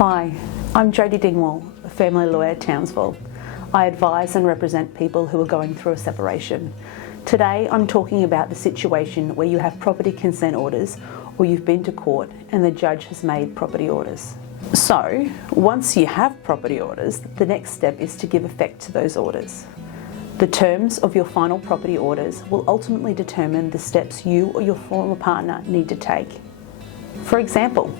Hi, I'm Jodi Dingwall, a family lawyer at Townsville. I advise and represent people who are going through a separation. Today I'm talking about the situation where you have property consent orders or you've been to court and the judge has made property orders. So, once you have property orders, the next step is to give effect to those orders. The terms of your final property orders will ultimately determine the steps you or your former partner need to take. For example,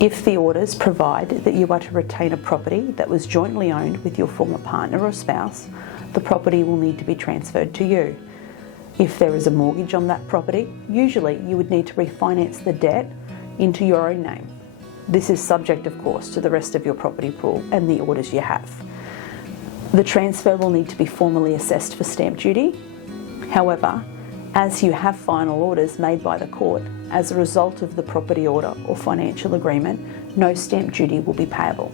if the orders provide that you are to retain a property that was jointly owned with your former partner or spouse, the property will need to be transferred to you. If there is a mortgage on that property, usually you would need to refinance the debt into your own name. This is subject, of course, to the rest of your property pool and the orders you have. The transfer will need to be formally assessed for stamp duty. However, as you have final orders made by the court, as a result of the property order or financial agreement, no stamp duty will be payable.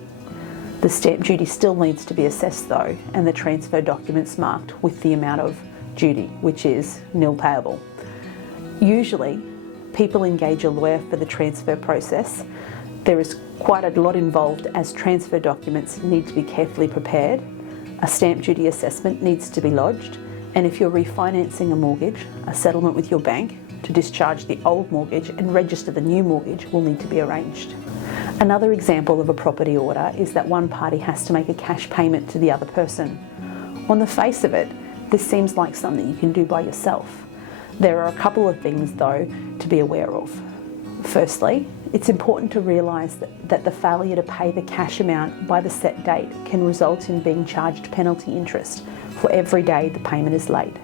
The stamp duty still needs to be assessed though, and the transfer documents marked with the amount of duty, which is nil payable. Usually, people engage a lawyer for the transfer process. There is quite a lot involved as transfer documents need to be carefully prepared. A stamp duty assessment needs to be lodged, and if you're refinancing a mortgage, a settlement with your bank to discharge the old mortgage and register the new mortgage will need to be arranged. Another example of a property order is that one party has to make a cash payment to the other person. On the face of it, this seems like something you can do by yourself. There are a couple of things though to be aware of. Firstly, it's important to realise that the failure to pay the cash amount by the set date can result in being charged penalty interest for every day the payment is late.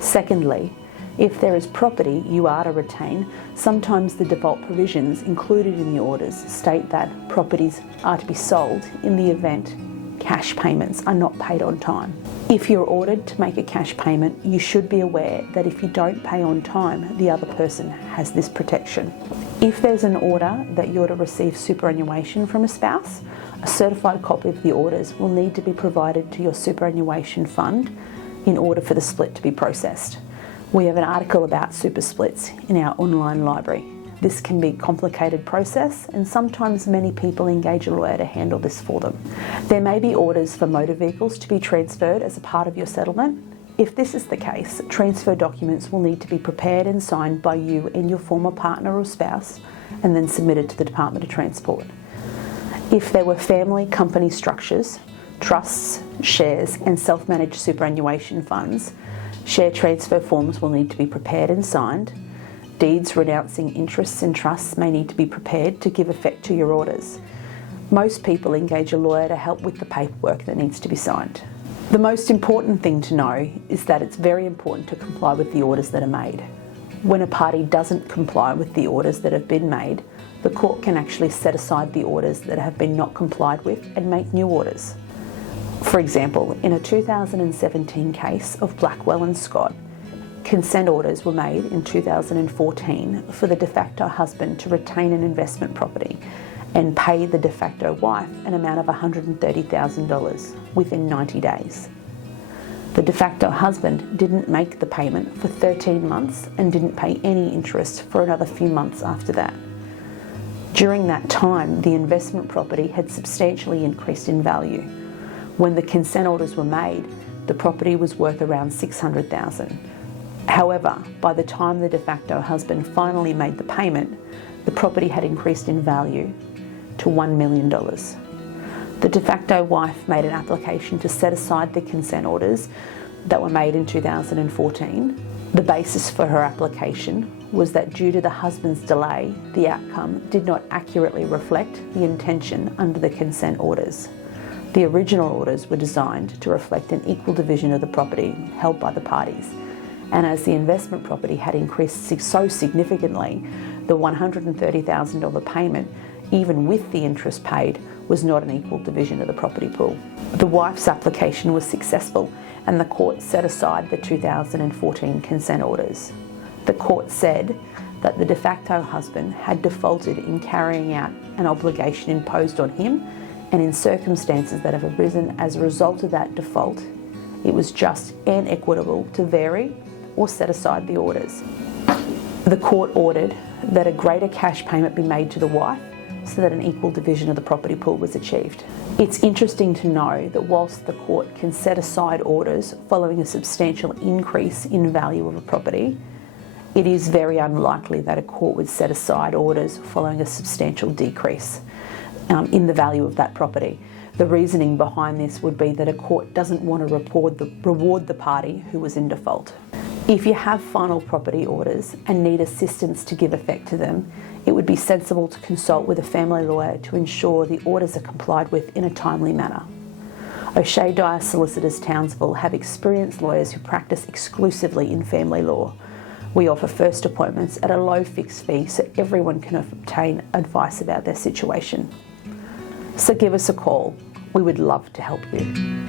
Secondly, if there is property you are to retain, sometimes the default provisions included in the orders state that properties are to be sold in the event cash payments are not paid on time. If you're ordered to make a cash payment, you should be aware that if you don't pay on time, the other person has this protection. If there's an order that you're to receive superannuation from a spouse, a certified copy of the orders will need to be provided to your superannuation fund in order for the split to be processed. We have an article about super splits in our online library. This can be a complicated process and sometimes many people engage a lawyer to handle this for them. There may be orders for motor vehicles to be transferred as a part of your settlement. If this is the case, transfer documents will need to be prepared and signed by you and your former partner or spouse and then submitted to the Department of Transport. If there were family company structures, trusts, shares and self-managed superannuation funds, share transfer forms will need to be prepared and signed. Deeds renouncing interests and trusts may need to be prepared to give effect to your orders. Most people engage a lawyer to help with the paperwork that needs to be signed. The most important thing to know is that it's very important to comply with the orders that are made. When a party doesn't comply with the orders that have been made, the court can actually set aside the orders that have been not complied with and make new orders. For example, in a 2017 case of Blackwell and Scott, consent orders were made in 2014 for the de facto husband to retain an investment property and pay the de facto wife an amount of $130,000 within 90 days. The de facto husband didn't make the payment for 13 months and didn't pay any interest for another few months after that. During that time, the investment property had substantially increased in value. When the consent orders were made, the property was worth around $600,000. However, by the time the de facto husband finally made the payment, the property had increased in value to $1 million. The de facto wife made an application to set aside the consent orders that were made in 2014. The basis for her application was that due to the husband's delay, the outcome did not accurately reflect the intention under the consent orders. The original orders were designed to reflect an equal division of the property held by the parties. And as the investment property had increased so significantly, the $130,000 payment, even with the interest paid, was not an equal division of the property pool. The wife's application was successful and the court set aside the 2014 consent orders. The court said that the de facto husband had defaulted in carrying out an obligation imposed on him, and in circumstances that have arisen as a result of that default, it was just and equitable to vary or set aside the orders. The court ordered that a greater cash payment be made to the wife so that an equal division of the property pool was achieved. It's interesting to know that whilst the court can set aside orders following a substantial increase in value of a property, it is very unlikely that a court would set aside orders following a substantial decrease in the value of that property. The reasoning behind this would be that a court doesn't want to reward the party who was in default. If you have final property orders and need assistance to give effect to them, it would be sensible to consult with a family lawyer to ensure the orders are complied with in a timely manner. OSheaDyer Solicitors Townsville have experienced lawyers who practice exclusively in family law. We offer first appointments at a low fixed fee so everyone can obtain advice about their situation. So give us a call. We would love to help you.